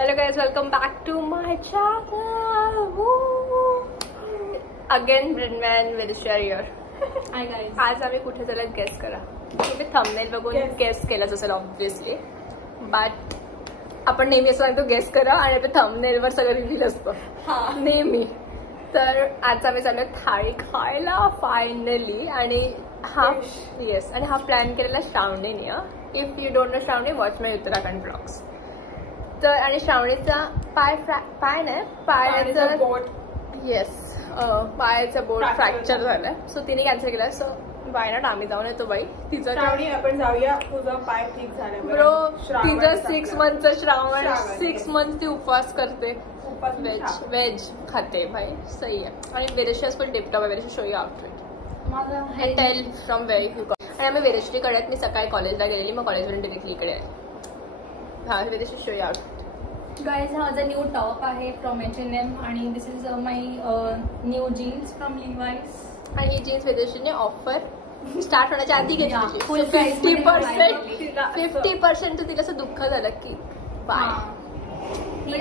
Hello guys, welcome back to my channel. Again Brinman will share here. Hi guys. आज आम्ही कुठे चाललो guess करा. तुम्ही थंबनेल बघून गेस केलाच असेल ऑब्वियसली. बट आपण नेहमी असं सांगतो गेस करा आणि आपल्या थंबनेलवर सगळं रिव्हील असतं नेहमी. तर आज आम्ही चाललो थाळी खायला फायनली. आणि हा येस आणि हा प्लॅन केलेला श्रावणीने. If you don't know Shravani, watch my Uttarakhand blogs. तर आणि श्रावणीचा पाय नाही पायाचं बोट पायाचा बोट फ्रॅक्चर झालाय. सो तिने कॅन्सल केला. सो बाय नॉट आम्ही जाऊन येतो बाई. तिचं आपण जाऊया. तुझा पाय ठीक झाला ब्रो. तिचं 6 मंथचं श्रावण. 6 मंथ ती उपवास करते. वेज खाते भाई. सही आहे. आणि वेरेशियास पण टिपटॉप आहे. वेरेशिया show you outfit. Tell from where you got. आणि आम्ही वेरेश्वरीकडे आहेत. मी सकाळी कॉलेजला गेलेली, मग कॉलेजवरून डिरेक्टली इकडे आहे. हा वेरेशिया शो यू आउटफिट. Guys, माझा न्यू टॉप आहे फ्रॉम H&M आणि this is my new jeans from Levi's. आणि ही जीन्स वेदेशीने ऑफर स्टार्ट होण्याच्या आधी घेतली. फुल 50% तर तिला असं दुःख झालं की बाय.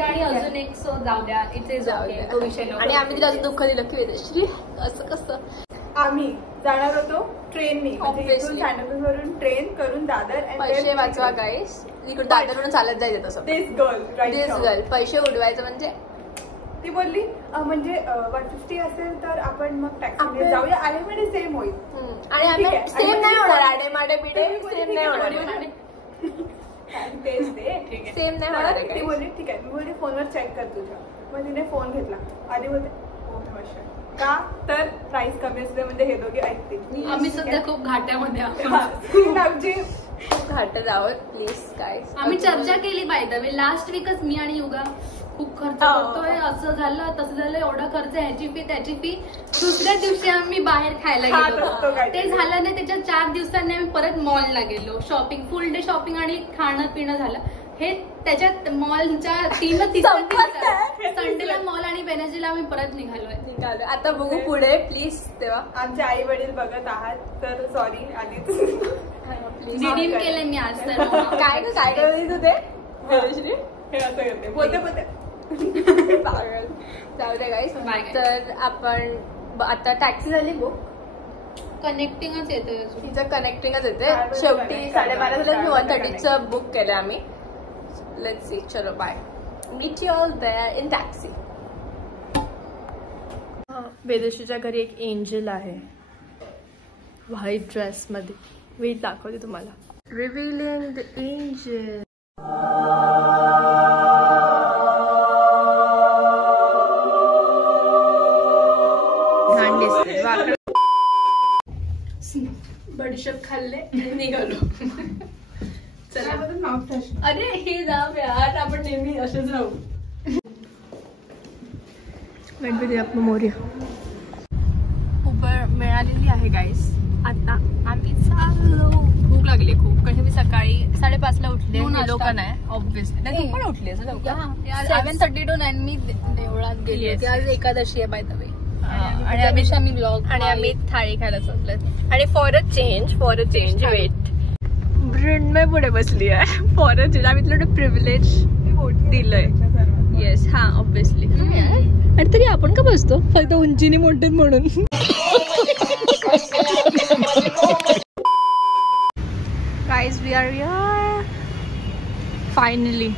आणि अजून एक सो जाऊ द्या. इथे जाऊ द्या तो विषय. आणि आम्ही तिला असं दुःख दिलं की वेदेश्री असं कसं. आम्ही जाणार होतो ट्रेननी. वरून ट्रेन करून दादर. पैसे वाचवा गाईस. इकडे दादरवरून चालत जायचं तसं. दिस गर्ल पैसे उडवायचं म्हणजे. ती बोलली म्हणजे 150 असेल तर आपण मग टॅक्सीने जाऊया. आलेमध्ये सेम होईल. आणि आम्ही सेम नाही होणार. आडे माडे बिडे सेम नाही होणार. तेच ते सेम नाही होणार. ती बोलली ठीक आहे. मी बोलली फोनवर चेक कर तुझ्या. मग तिने फोन घेतला. आधी बोलते का तर प्राइस कमी असते म्हणजे हे दोघे ऐकतील. आम्ही सध्या खूप घाट्यामध्ये खूप घाट आहोत प्लीज काय. आम्ही चर्चा केली बाय द वे. लास्ट वीकच मी आणि युगा खूप खर्च करतोय. असं झालं तसं झालं. एवढा खर्च, ह्याची फी त्याची फी. दुसऱ्या दिवशी आम्ही बाहेर खायला गेलो. ते झालं नाही. त्याच्या 4 दिवसांनी आम्ही परत मॉलला गेलो. शॉपिंग, फुल डे शॉपिंग आणि खाणं पिणं झालं. हे त्याच्यात मॉलच्या 3 संडेला मॉल आणि बेनर्जीला आम्ही परत निघालोय. आता बघू पुढे प्लीज. तेव्हा आमचे आई वडील बघत आहात तर सॉरी आधीच. रिडीम केले मी आज. तर काय करत होते हे असं करते बोलते जाऊ द्या गाईस. तर आपण आता टॅक्सी झाली बुक. कनेक्टिंगच येते. तिचं कनेक्टिंगच येते. शेवटी 12:30 झालं. 1:30चं बुक केलं आम्ही. Let's see. चलो bye. Meet you all there in taxi. वेदेशीच्या घरी एक एंजल आहे व्हाईट ड्रेस मध्ये. वेट दाखवते तुम्हाला. रिव्हीलिंग द एंजल. घाण दिसते. बडीशेप खाल्ले आणि निघालो. चला अरे हे जाऊ यार. आपण नेहमी असेच राहू. गणपती बाप्पा मोरया. उबर मिळालेली आहे गाईस. आता आम्ही चाललो. भूक लागली खूप. कारण मी सकाळी 5:30ला उठले. लोक नाही ऑब्विसली. नाही तू पण उठली असं लवकर. 7:30 मी देवळात गेली. आज एकादशी आहे बाय द वे. आणि आम्ही थाळी खायला चाललोय. आणि फॉर अ चेंज वेट ब्रिंडमे पुढे बसली आहे. फॉर अ चेंज आम्ही तुला प्रिव्हिलेज दिलंय. येस हा ऑब्विसली. आणि तरी आपण का बसतो फक्त उंचीने मोठे म्हणून. Guys we are here finally.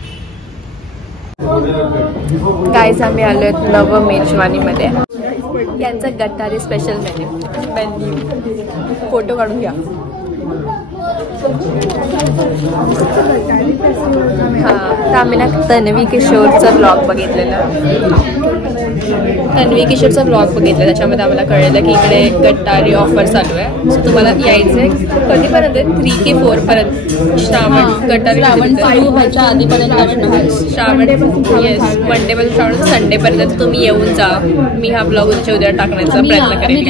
Guys आम्ही आलोय नव मेजवानीमध्ये. यांचा गटारी स्पेशल मेन्यू. फोटो काढून घ्या. हा तर आम्ही ना तन्वी किशोरचा ब्लॉग बघितलेला. त्याच्यामध्ये आम्हाला कळलेलं की इकडे गटारी ऑफर चालू आहे. सो तुम्हाला यायचंय कधीपर्यंत 3 की 4 पर्यंत. श्रावण गटारी 5 व्हायच्या आधीपर्यंत. श्रावण येस मंडे पासून श्रावण संडे पर्यंत तुम्ही येऊन जा. मी हा ब्लॉग उद्या टाकण्याचा प्रयत्न करेन.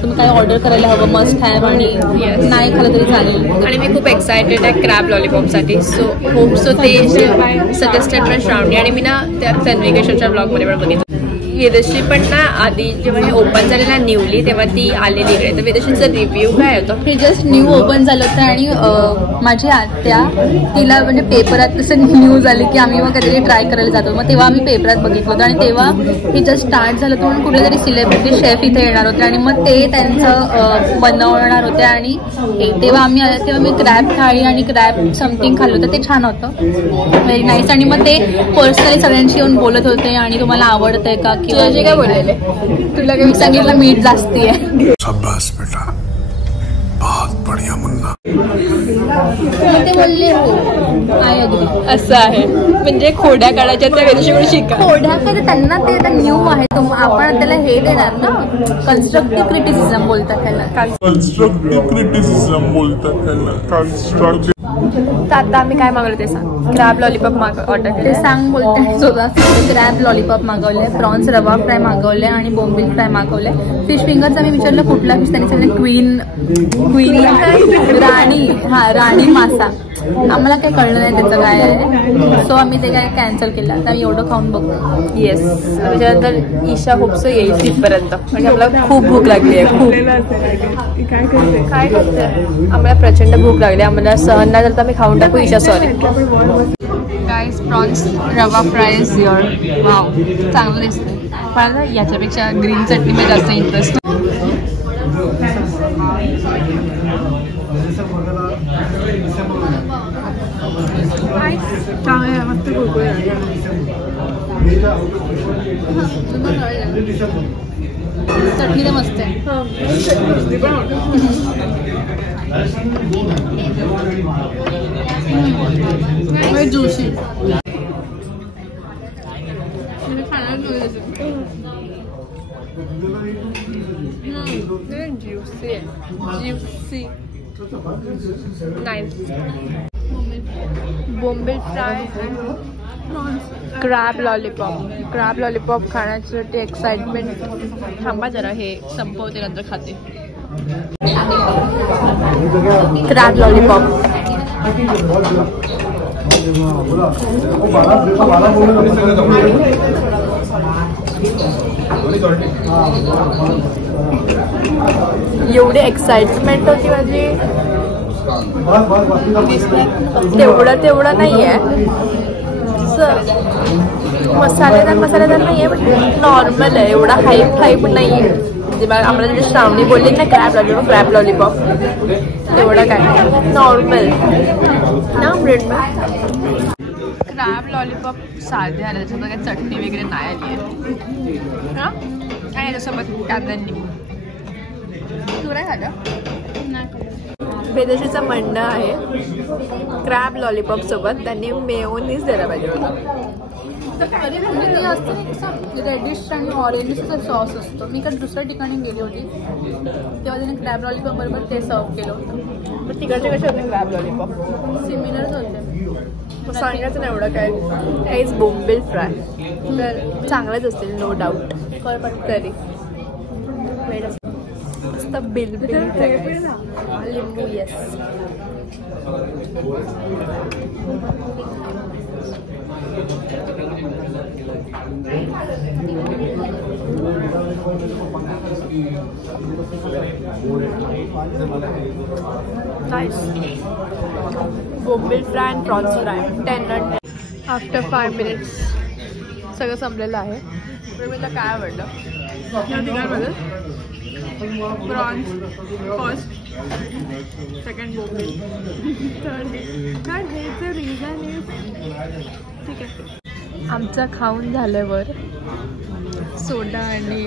तुम्ही काय ऑर्डर करायला हवं मस्ट हॅव. आणि नाही खाल्लं तरी चालेल. आणि मी खूप एक्सायटेड आहे क्रॅब लॉलीपॉपसाठी. सो होप सो ते सजेस्टेड बाय श्रावणी. आणि मी ना त्या तन्वी किशोरच्या ब्लॉगमध्ये पण बघितलं. वेदश्री पण ना आधी जेव्हा हे ओपन झालेला न्यूली तेव्हा ती आलेली इकडे. तर वेदश्रीचा रिव्ह्यू काय होतं? हे जस्ट न्यू ओपन झालं होतं आणि माझी आत्या तिला म्हणजे पेपरात तसं न्यूज आली की आम्ही मग कधीतरी ट्राय करायला जातो. मग तेव्हा आम्ही पेपरात बघितलं होतं आणि तेव्हा हे जस्ट स्टार्ट झालं होतं म्हणून कुठले तरी सेलिब्रिटी शेफ इथे येणार होते आणि मग ते त्यांचं बनवणार होते. आणि तेव्हा आम्ही आले तेव्हा मी क्रॅब थाळी आणि क्रॅब समथिंग खाल्लं होतं. ते छान होतं, व्हेरी नाईस. आणि मग ते पर्सनली सगळ्यांशी येऊन बोलत होते आणि तुम्हाला आवडतंय का किंवा जे काय बोललेले तुला मी सांगितलं मीठ जास्ती आहे. शाबाश बेटा, बहुत बढ़िया मुन्ना. ते बोलले हो आय अग्री. असं आहे म्हणजे खोड्या काढायच्या त्या वेदश्रीकडून शिका. खोड्या काय त्यांना ते न्यू आहे. आपण त्याला हे देणार ना, कन्स्ट्रक्टिव्ह क्रिटिसिझम बोलतात त्याला. कंस्ट्रक्टिव्ह क्रिटिसिझम बोलतात त्याला. कंस्ट्रक्टिव्ह. तर आता आम्ही काय मागवलं ते सांग. क्रॅब लॉलीपॉप ऑर्डर ते सांग बोलते स्वतः. क्रॅब लॉलीपॉप मागवले, प्रॉन्स रवा फ्राय मागवले आणि बोंबील फ्राय मागवले. फिश फिंगरचं मी विचारलं कुठला फिश, त्यांनी सांगितलं क्वीन राणी. हा राणी मासा. आम्हाला काही कळलं नाही त्याचं काय आहे, सो आम्ही ते काय कॅन्सल केलं. आता आम्ही एवढं खाऊन बघतो. येस. त्याच्यानंतर ईशा होप्स येईल तिथपर्यंत म्हणजे आम्हाला खूप भूक लागली आहे. खूप काय करते आम्हाला प्रचंड भूक लागली. आम्हाला सहन नाही झालं तर आम्ही खाऊन टाकू. ईशा सॉरी. गाईस प्रॉन्स रवा फ्राय इज युअर. वाव चांगलं दिसतं. मला याच्यापेक्षा ग्रीन चटणीमध्ये जास्त इंटरेस्ट. मस्त चटणी तर मस्त आहे. Juicy juicy nice. बोंबील फ्राय, क्रॅब लॉलीपॉप खाण्यासाठी एक्साइटमेंट. थांबा जरा हे संपवते नंतर खाते. क्रॅब लॉलीपॉप एवढी एक्साइटमेंट होती माझी. तेवढं नाही आहे, मसालेदार नाही आहे, पण नॉर्मल आहे. एवढा हाईप नाही आहे. म्हणजे आम्हाला जे श्रावणी बोलली ना क्रॅब लॉलीपॉप तेवढं काय नॉर्मल ना. क्रॅब लॉलीपॉप साधे आले, त्याच्यात काही चटणी वगैरे नाही आली आहे. हां आणि त्याच्यासोबत कांद्यांनी. तू नाही खाल्लं? वेदश्रीचं म्हणणं आहे क्रॅब लॉलीपॉप सोबत त्यांनी मेयोनीज द्यायला पाहिजे होता. रेडिश आणि ऑरेंजचा सॉस असतो. मी काल दुसऱ्या ठिकाणी गेली होती तेव्हा त्याने क्रॅब लॉलीपॉप बरोबर ते सर्व केलं होतं. पण तिकडचे कसे होते क्रॅब लॉलीपॉप? सिमिलरच होते. सांगायचं नाही एवढं काय. काहीच बोंबील फ्राय तर चांगलंच असतील नो डाऊट. तरी मस्त बिल लिंबू. येस. नाईस. बोंबील fry and prawns fry 10 and 10. After 5 minutes सगळं संपलेलं आहे. मला काय आवडलं प्रॉन्स फर्स्ट, सेकंड बोंबील, थर्ड हेचं रिझन इज ठीक आहे. आमचं खाऊन झाल्यावर सोडा आणि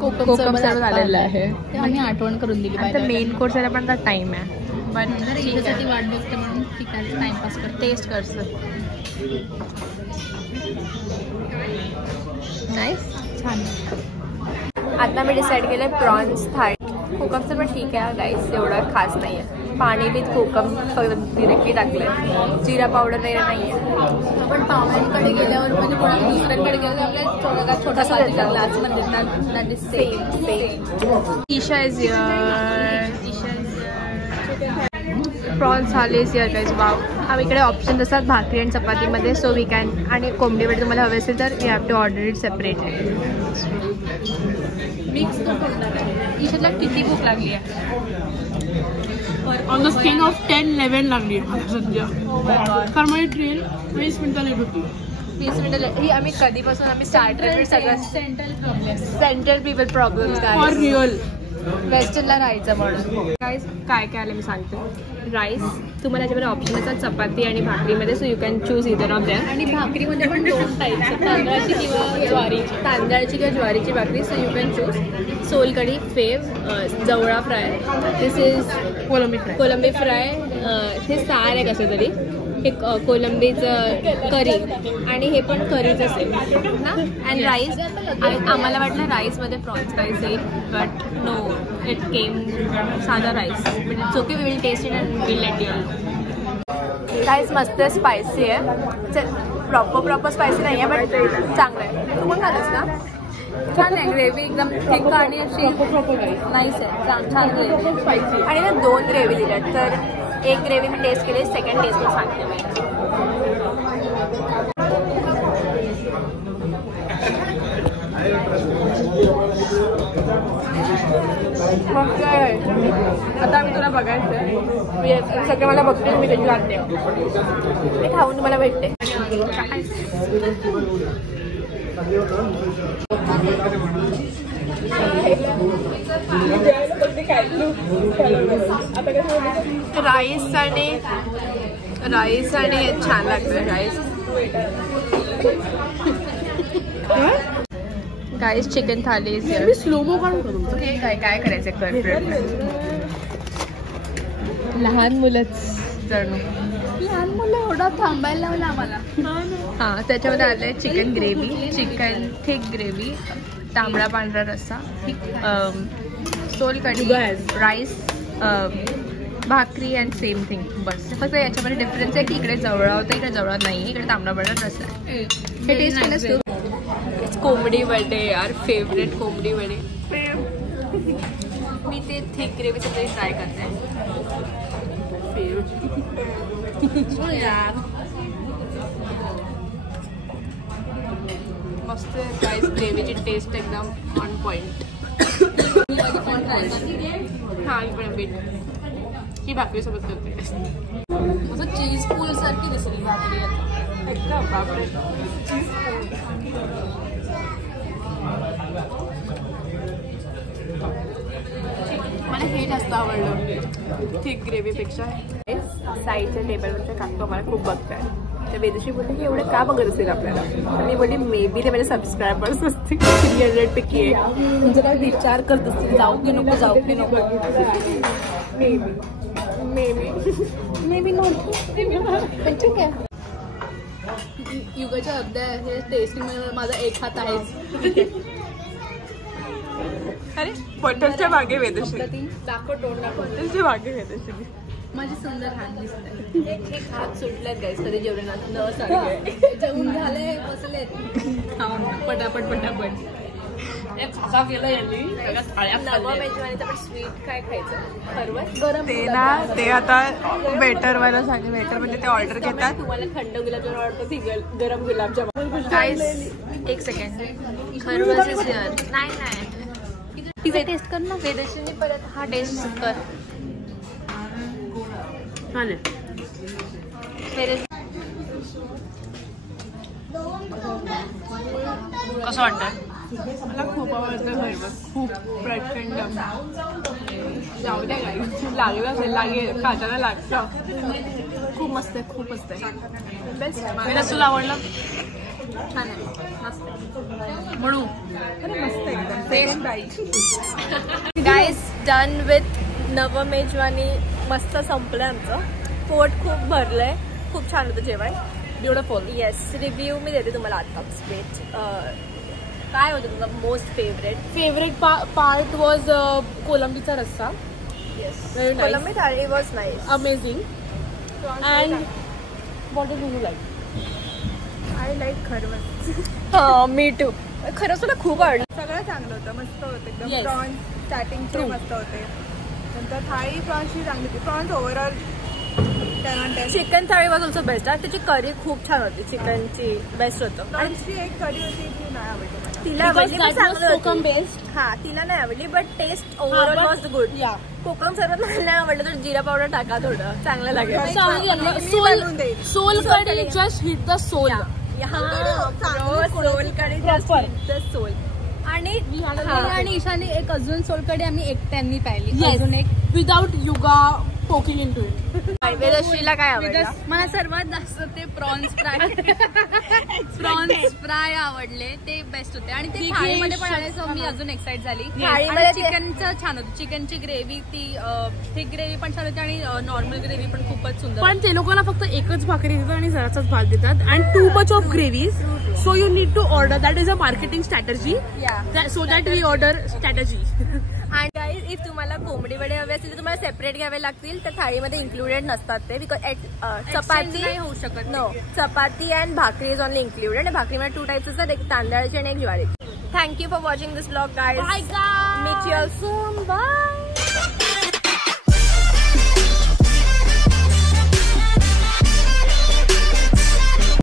कोकम सरबत आलेलं आहे. आम्ही आठवण करून दिली. आता मेन कोर्स यायला पण आता टाईम आहे. बट त्याच्यासाठी वाट बघते म्हणून ठिकाणी टाइमपास करते. टेस्ट करतो. नाईस. छान. आता मी डिसाईड केलं प्रॉन्स थाळी. कोकमचं पण ठीक आहे गाईस, एवढं खास नाही आहे. पाणी बी कोकम फक्त डिरेक्टली टाकलं. जिरा पावडर वगैरे नाही आहे. आपण पाहुण्यांकडे गेल्यावर म्हणजे कोणाला दुसऱ्यांकडे गेल्यावर आपल्याला छोटासा ग्लास पण देतात. Same. Isha is prawns thalis here guys. Wow. आम्ही इकडे ऑप्शन असतात भाकरी आणि चपातीमध्ये. So we can. आणि कोंबडी वडे तुम्हाला हवे असेल तर you have to order it separately. Mix तो करणार आहे. ईशाला किती भूक लागली आहे? ऑन द स्केल ऑफ 10-11 लागली आहे सध्या. कारण माझी ट्रेन 20 मिनिटं लेट होती. 20 मिनिटं ही आम्ही कधीपासून आम्ही स्टार्टर सगळं central people problems for real. वेस्टर्नला राहायचं म्हणून. काय काय आलं मी सांगते. राईस तुम्हाला याच्यामध्ये ऑप्शन असतात चपाती आणि भाकरीमध्ये. So you can choose either of them. आणि भाकरीमध्ये पण 2 टाईप्स, तांदळाची किंवा ज्वारीची. तांदळाची किंवा ज्वारीची भाकरी. So you can choose. Solkadhi, फेव, जवळा फ्राय. दिस इज कोलंबी फ्राय. हे सार आहे कसं तरी. हे कोलंबीचं करी आणि हे पण करीच असेल ना. And rice. आम्हाला वाटलं राईसमध्ये प्रॉन्स राईस येईल बट नो इट केम साधा rice. But it's okay. We will taste it and will let you know. Rice मस्त स्पायसी आहे. प्रॉपर स्पायसी नाही आहे बट चांगलं आहे. तू पण खालस ना. छान आहे. ग्रेव्ही एकदम थिक आणि अशी नाईस आहे. छान ग्रेव्ही स्पायसी. आणि ना 2 ग्रेव्ही दिल्यात. तर एक ग्रेव्ही मी टेस्ट केली. सेकंड टेस्ट मी सांगते मी. आता मी तुला बघायचं. सगळे मला बघते मी त्याची लागते. मी खाऊन तुम्हाला भेटते. राईस आणि हे छान लागतं. राईस गाईस चिकन थाली. स्लोमो काढून करू. काय करायचं कर. लहान मुलंच जणू. लहान मुलं एवढा थांबायला लावलं आम्हाला. हां त्याच्यामध्ये आलं आहे chicken gravy, chicken thick gravy, तांबडा पांढरा रस्सा, सोलकढी, राईस, भाकरी अँड सेम थिंग. बस फक्त याच्यामध्ये डिफरन्स आहे की इकडे जवळा होतं, इकडे जवळा नाही. इकडे तांबडा पांढरा रस्सा आहे. हे टेस्ट केलंस तू? कोंबडी वडे यार. फेवरेट कोंबडी वडे. मी ते थिक ग्रेव्हीचं तरी ट्राय करते. मस्त राईस ग्रेव्हीची टेस्ट एकदम ऑन पॉइंट. हां इकडे बीट ही भाकरी सोबत करते. असं चीज पूल सारखी दिसली भाकरी एकदम. बापरे चीज मला हे जास्त आवडलं थिक ग्रेव्हीपेक्षा. साईडच्या टेबलवरच्या काकू मला खूप बघताय. तर वेदुशी बोलते की एवढं का बघत असेल आपल्याला. तर मी बोलली मे बी ते माझे सबस्क्रायबर्स असतील. 300 पैकी आहे. म्हणजे काय विचार करत असतील जाऊ की नको जाऊ की नको. मे बी नव्हतं पण ठीक आहे. युगाच्या अर्ध्या हे टेस्टिंग माझा एक हात आहे. अरे पटलच्या मागे वेदुशी. दाखव तोंड दाखव. पटलच्या मागे वेदुशी माझी सुंदर हात दिसते. एक हात सुटल्यात गाईस कधी जेवणात न सारखे जेवून झाले बसले खाऊन पटापट. नवं मेजवानीचं पण स्वीट काय खायचं खरवस गरम. ते ना ते आता बेटर वाला सांगे. बेटर म्हणजे ते ऑर्डर घेतात. तुम्हाला थंड गुलाबजामुन आवडतो ती गरम गुलाबजामुन. गाईस एक सेकंड. खरवस इज हिअर. नाही तिथे टेस्ट कर ना. वेदशीने परत हा टेस्ट कर. कसं वाटतं? मला खूप आवडतं खरवस. खूप प्रचंड. जाऊ द्या काही लागेल असेल लागेल खाताना लागतं. खूप मस्त आहे. खूप मस्त आहे. बेस्ट. तुला आवडलं? छान आहे. मस्त म्हणू. अरे मस्त एकदम. गाईस डन विथ नवं मेजवानी. मस्त संपलं आमचं. पोट खूप भरलंय. खूप छान होतं जेवण. ब्युटिफुल. येस. रिव्ह्यू मी देते तुम्हाला आता स्ट्रेट. काय होतं तुमचा मोस्ट फेवरेट पार्ट वॉज कोलंबीचा रस्सा. येस. Very nice. कोलंबी थाळी was nice. Amazing. And what do you like? I like खरवस. हां मी टू. खरंच तुला खूप आवडलं. सगळं चांगलं होतं. मस्त होतं एकदम. Yes. प्रॉन्स स्टार्टिंगचे मस्त होते. नंतर थाळी प्रॉन्सची चांगली होती. प्रॉन्स ओव्हरऑल चिकन थाळी वॉज ऑल्सो बेस्ट. त्याची करी खूप छान होती, चिकनची बेस्ट होतं. आणि एक करी होती ती नाही आवडली मला. तिला आवडली पण चांगली होती. बेस्ट. हा तिला नाही आवडली but taste overall was good. कोकम सर्वात मला नाही आवडलं तर जिरा पावडर टाका, थोडं चांगलं लागेल. Sol kadhi just hit the soul. Sol kadhi just soul. आणि ईशाने एक अजून सोलकडे आम्ही एकट्यांनी पाहिली, अजून एक विदाउट युगा पोकिंग इन टू इट. वेदश्रीला काय आवडलं? मला सर्वात जास्त ते प्रॉन्स फ्राय आवडले, ते बेस्ट होते. आणि ते थाळीमध्ये पण आले, सो मी अजून एक्साइट झाली. थाळीमध्ये चिकनचं छान होतं, चिकनची ग्रेव्ही ती थिक ग्रेव्ही पण छान होती आणि नॉर्मल ग्रेव्ही पण खूपच सुंदर. पण ते लोकांना फक्त एकच भाकरी देतात आणि जराचाच भात देतात and too much of gravies. So you need to order. That is a marketing strategy. So that we order strategy. आणि गाईज, इफ तुम्हाला कोंबडी वडे हवे असतील तर तुम्हाला सेपरेट घ्यावे लागतील. त्या थाळीमध्ये इन्क्लुडेड नसतात ते, बिकॉज चपाती नाही होऊ शकत. नो, चपाती अँड भाकरी इज ओनली इन्क्लुडेड. आणि भाकरीमध्ये 2 टाइप्स असतात, एक तांदळाची आणि एक ज्वारीची. Thank you for watching this blog guys. Bye guys. Meet you all soon. Bye.